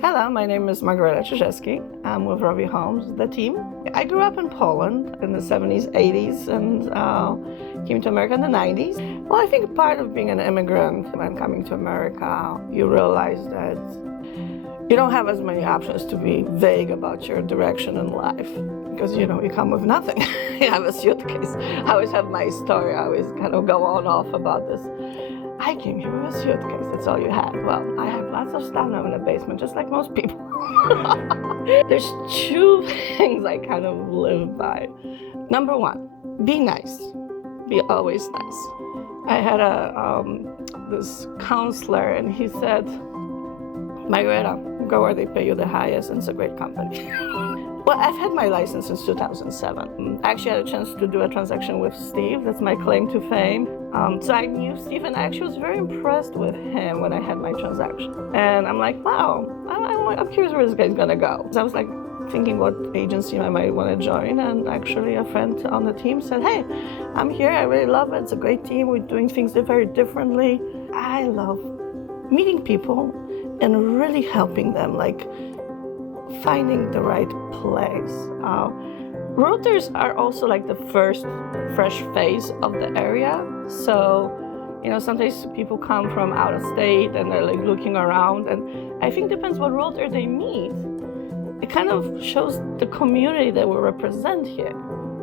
Hello, my name is Margareta Czyzewski. I'm with ROVI Homes, the team. I grew up in Poland in the 70s, 80s, and came to America in the 90s. Well, I think part of being an immigrant and coming to America, you realize that you don't have as many options to be vague about your direction in life because, you come with nothing. You have a suitcase. I always have my story. I always kind of go on off about this. I came here with a suitcase. That's all you had. Well, I have lots of stuff now in the basement, just like most people. There's two things I kind of live by. Number one, be nice. Be always nice. I had this counselor, and he said, Margareta, go where they pay you the highest, and it's a great company. Well, I've had my license since 2007. I actually had a chance to do a transaction with Steve. That's my claim to fame. So I knew Steve, and I actually was very impressed with him when I had my transaction. And I'm like, wow, I'm curious where this guy's gonna go. So I was like thinking what agency I might want to join, and actually a friend on the team said, hey, I'm here, I really love it. It's a great team. We're doing things very differently. I love meeting people and really helping them, like finding the right place. Realtors are also like the first fresh face of the area. So, sometimes people come from out of state and they're like looking around, and I think depends what realtor they meet. It kind of shows the community that we represent here.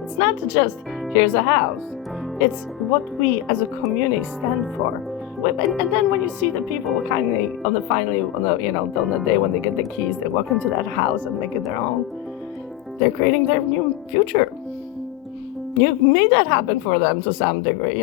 It's not just, here's a house. It's what we as a community stand for. And then when you see the people kind of on the day when they get the keys, they walk into that house and make it their own. They're creating their new future. You made that happen for them to some degree,